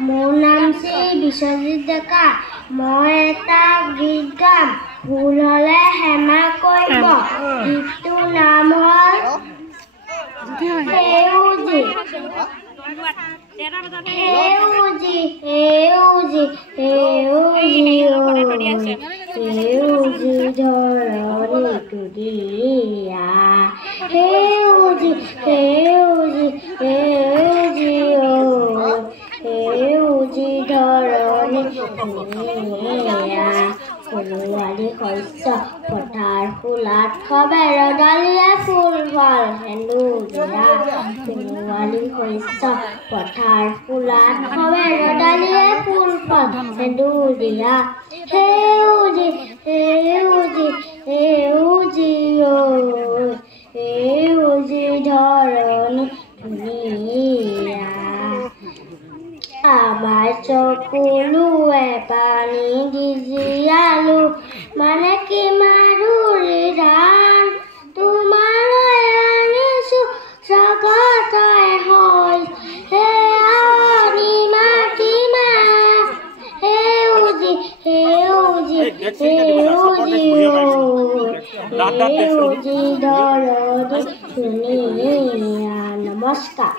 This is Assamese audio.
মোৰ নাম শ্ৰী বিশ্বজিৎ ডেকা। মই এটা গীত গাম, ভুল হ'লে ক্ষমা কৰিব। গীতটোৰ নাম হ'ল সেউজী। সেউজী সেউজী সেউজী সেউজী ধৰণী তুলিয়া, সেউজী সেউজী সেউজী সেউজী ধৰণী তুলিয়া। সোণোৱালী শস্য পথাৰ ফুলাত সবে ৰ'দালিয়ে ফুল ফল সেন্দুৰীয়া। সোণোৱালী শস্য পথাৰ ফুলাত সবে ৰ'দালিয়ে ফুল ফল সেন্দুৰীয়া। সেউজী সেউজী সেউজী সেউজী ধৰণী ধুনীয়া। আমাৰ চকুলোৱে পানী দি জীয়ালো, মানে কি মাধুৰী ধান তোমালৈ আনিছো স্বাগতই হৈ। সেয়ানি মাটিমা সেউজী সেউজী সেউজী সেউজী ধৰণী ধুনীয়া। নমস্কাৰ।